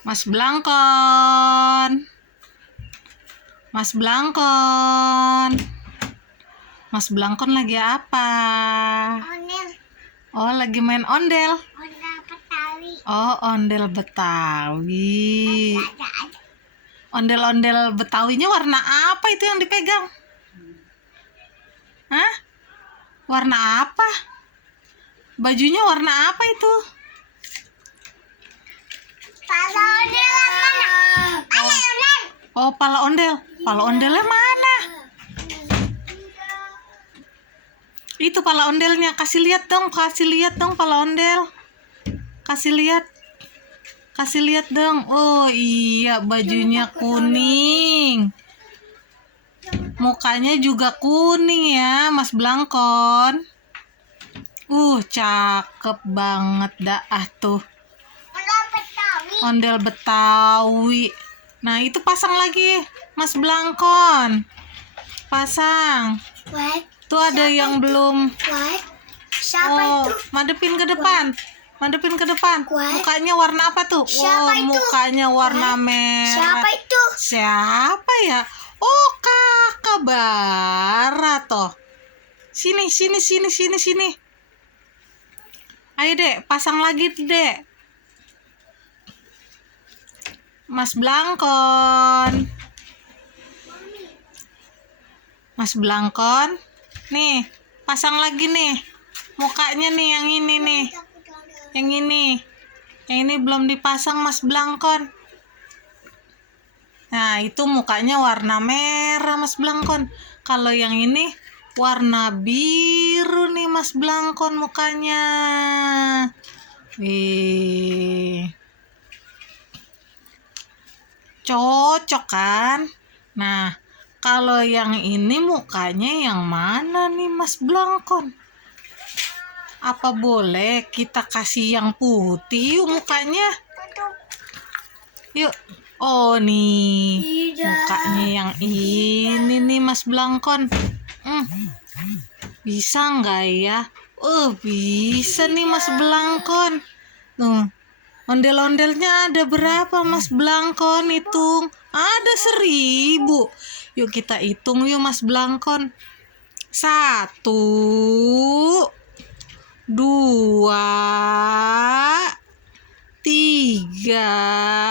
Mas Blangkon. Mas Blangkon. Mas Blangkon lagi apa? Ondel. Oh, lagi main ondel. Ondel Betawi. Oh, ondel Betawi. Ada. Ondel-ondel Betawinya warna apa itu yang dipegang? Hah? Warna apa? Bajunya warna apa itu? Pala ondel mana? Ada ondel. Oh, pala ondel. Pala ondelnya mana? Itu pala ondelnya. Kasih lihat dong pala ondel. Kasih lihat dong. Oh iya, bajunya kuning. Mukanya juga kuning ya, Mas Blangkon. Cakep banget dah tuh. Ondel Betawi. Ondel Betawi. Nah, itu pasang lagi, Mas Blangkon. Pasang. What? Tuh ada yang belum. What? Siapa itu? Madepin ke depan. What? Mukanya warna apa tuh? Siapa itu? Mukanya warna merah. Siapa itu? Siapa ya? Oh, Kakak Bara toh. Sini. Ayo, Dek, pasang lagi, Dek. Mas Blangkon. Mas Blangkon. Nih, pasang lagi nih. Mukanya nih yang ini nih. Yang ini belum dipasang, Mas Blangkon. Nah, itu mukanya warna merah, Mas Blangkon. Kalau yang ini warna biru nih, Mas Blangkon mukanya. Cocok kan? Nah, kalau yang ini mukanya yang mana nih, Mas Blangkon? Apa boleh kita kasih yang putih yuk mukanya? Yuk. Oh nih, mukanya yang ini nih, Mas Blangkon. Bisa nggak ya? Bisa nih, Mas Blangkon. Tuh, ondel-ondelnya ada berapa, Mas Blangkon? Hitung. Ada 1000. Yuk kita hitung yuk, Mas Blangkon. 1, 2, 3,